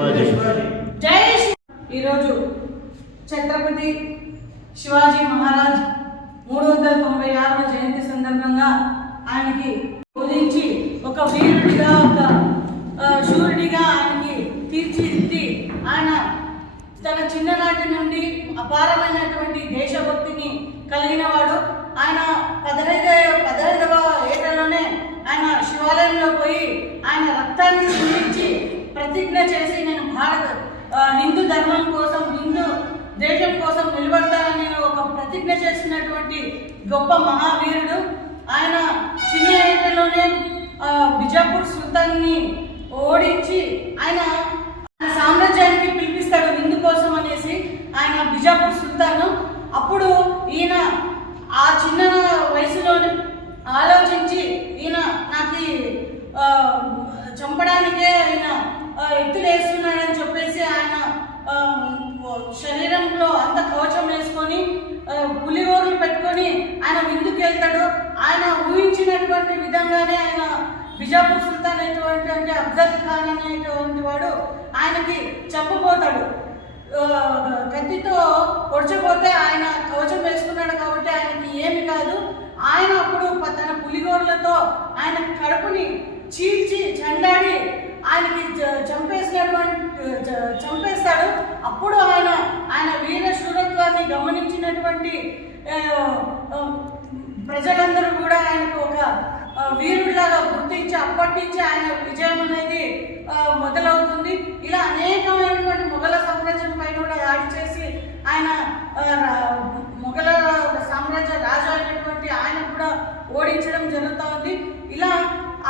జై ఈరోజు ఛత్రపతి శివాజీ మహారాజ్ మూడు వందల తొంభై ఆరవ జయంతి సందర్భంగా ఆయనకి పూజించి ఒక వీరుడిగా ఒక శూరుడిగా ఆయనకి తీర్చిదిద్ది ఆయన తన చిన్ననాటి నుండి అపారమైనటువంటి దేశభక్తిని కలిగినవాడు. ఆయన పదహైదు పదహైదవ ఏటలోనే ఆయన శివాలయంలో పోయి ఆయన రక్తాన్ని చిందించి ప్రతిజ్ఞ చేసి హిందూ ధర్మం కోసం హిందూ దేశం కోసం నిలబడతానని ఒక ప్రతిజ్ఞ చేసినటువంటి గొప్ప మహావీరుడు. ఆయన చిన్న ఏటలోనే బిజాపూర్ సుల్తాన్ని ఓడించి ఆయన ఆయన సామ్రాజ్యానికి పిలిపిస్తాడు విందు కోసం అనేసి ఆయన బిజాపూర్ సుల్తాను. అప్పుడు ఈయన ఆ చిన్న వయసులోనే ఆలోచించి ఈయన నాకు చంపడానికే ఆయన ఆ, ఎత్తులు వేస్తున్నాడని చెప్పేసి ఆయన ఆ, శరీరంలో అంత కవచం వేసుకొని పులిహోరలు పులి పెట్టుకొని ఆయన విందుకు వెళ్తాడు ఆయన ఊహించినటువంటి విధంగానే ఆయన బిజాపూర్ సుల్తాన్ అనేటువంటి అఫ్జల్ ఖాన్ అనేటువంటి వాడు ఆయనకి చెప్పబోతాడు కత్తితో పొడిచిపోతే ఆయన కవచం వేసుకున్నాడు కాబట్టి ఆయనకి ఏమి కాదు. ఆయన అప్పుడు తన పులిగోర్లతో ఆయన కడుపుని చీల్చి చండాడి ఆయనకి చంపేసినటువంటి చంపేస్తాడు. అప్పుడు ఆయన ఆయన వీర శూరత్వాన్ని గమనించినటువంటి ప్రజలందరూ కూడా ఆయనకు ఒక వీరుడిలాగా గుర్తించి అప్పటి నుంచి ఆయన విజయం అనేది మొదలవుతుంది. ఇలా అనేకమైనటువంటి మొఘల సామ్రాజ్యం పైన కూడా దాడి చేసి ఆయన రా- మొఘల సామ్రాజ్య రాజు అయినటువంటి ఆయన కూడా ఓడించడం జరుగుతూ ఉంది ఇలా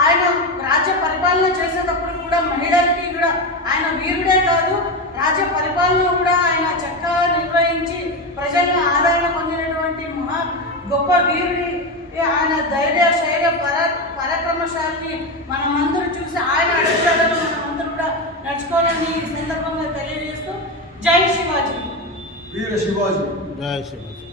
ఆయన రాజ్య పరిపాలన చేసేటప్పుడు కూడా మహిళలకి కూడా ఆయన వీరుడే కాదు రాజ్య పరిపాలన కూడా ప్రజలను ఆదరణ పొందినటువంటి మహా గొప్ప వీరుడి ఆయన ధైర్య శైర్య పర పరాక్రమశాలిని మనమందరూ చూసి ఆయన అడుగుతాడని మనమందరూ కూడా నడుచుకోవాలని ఈ సందర్భంగా తెలియజేస్తూ జై శివాజీ. వీర శివాజీ. జై శివాజీ.